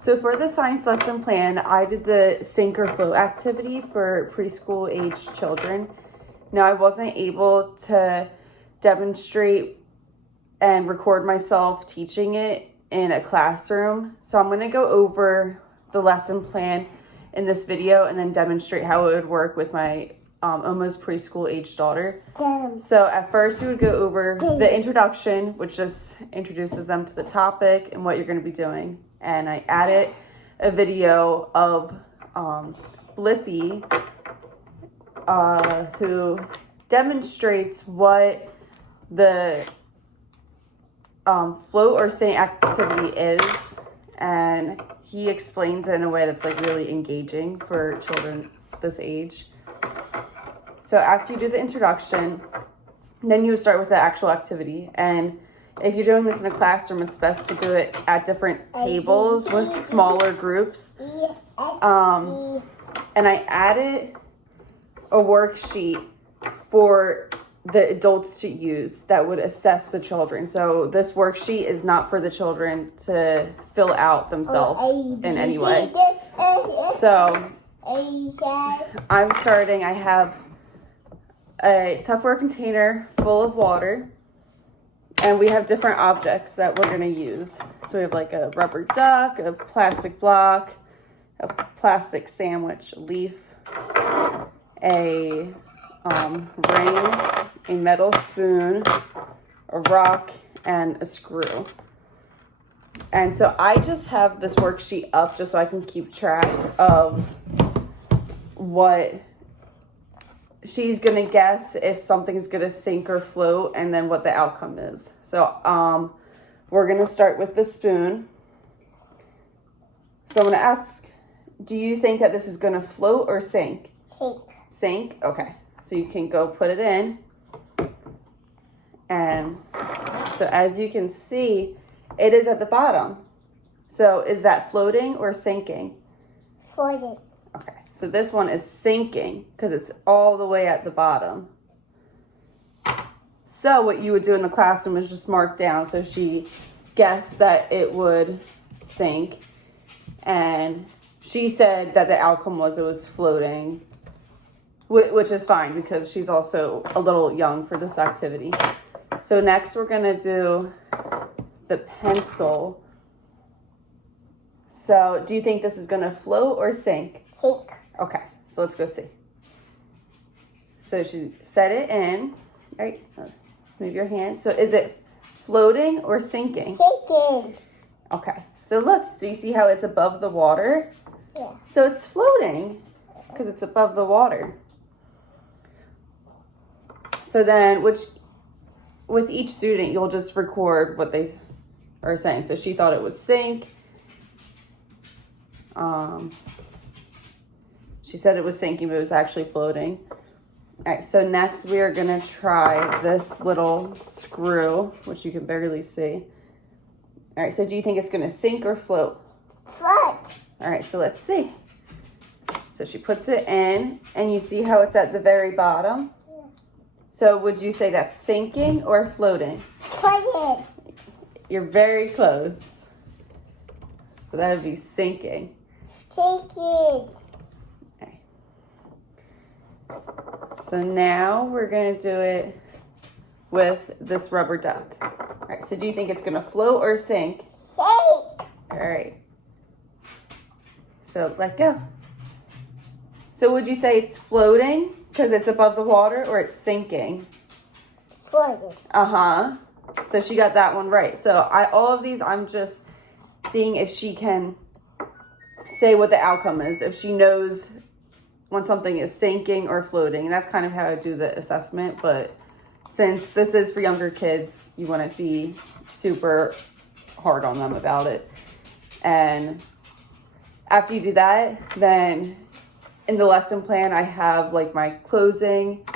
So for the science lesson plan, I did the sink or float activity for preschool age children. Now I wasn't able to demonstrate and record myself teaching it in a classroom. So I'm going to go over the lesson plan in this video and then demonstrate how it would work with my almost preschool age daughter. So at first we would go over the introduction, which just introduces them to the topic and what you're going to be doing. And I added a video of Blippi, who demonstrates what the float or sink activity is, and he explains it in a way that's like really engaging for children this age. So after you do the introduction, then you start with the actual activity. And if you're doing this in a classroom, it's best to do it at different tables with smaller groups. And I added a worksheet for the adults to use that would assess the children. So this worksheet is not for the children to fill out themselves in any way. So I'm starting, I have a Tupperware container full of water, and we have different objects that we're going to use. So we have like a rubber duck, a plastic block, a plastic sandwich leaf, a ring, a metal spoon, a rock, and a screw. And so I just have this worksheet up just so I can keep track of what she's gonna guess, if something is gonna sink or float, and then what the outcome is. So we're gonna start with the spoon. So I'm gonna ask, do you think that this is gonna float or sink? Sink. Sink? Okay. So you can go put it in. And so as you can see, it is at the bottom. So is that floating or sinking? Floating. Okay. So this one is sinking because it's all the way at the bottom. So what you would do in the classroom is just mark down. So she guessed that it would sink. And she said that the outcome was it was floating, which is fine because she's also a little young for this activity. So next we're going to do the pencil. So do you think this is going to float or sink? Sink. Okay, so let's go see. So she set it in. All right, let's move your hand. So is it floating or sinking? Sinking. Okay, so look, so you see how it's above the water? Yeah. So it's floating because it's above the water. So then, with each student, you'll just record what they are saying. So she thought it would sink. She said it was sinking, but it was actually floating. All right, so next we are gonna try this little screw, which you can barely see. All right, so do you think it's gonna sink or float? Float. All right, so let's see. So she puts it in, and you see how it's at the very bottom? Yeah. So would you say that's sinking or floating? Floating. You're very close. So that would be sinking. Sinking. Okay. So now we're going to do it with this rubber duck. All right, so do you think it's going to float or sink? Sink. All right. So let go. So would you say it's floating because it's above the water, or it's sinking? Floating. Uh-huh. So she got that one right. So all of these, I'm just seeing if she can say what the outcome is, if she knows when something is sinking or floating. And that's kind of how I do the assessment. But since this is for younger kids, you want to be super hard on them about it. And after you do that, then in the lesson plan, I have like my closing,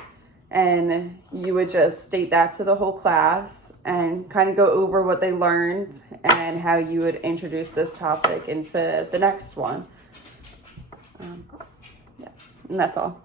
and you would just state that to the whole class and kind of go over what they learned and how you would introduce this topic into the next one. Yeah, and that's all.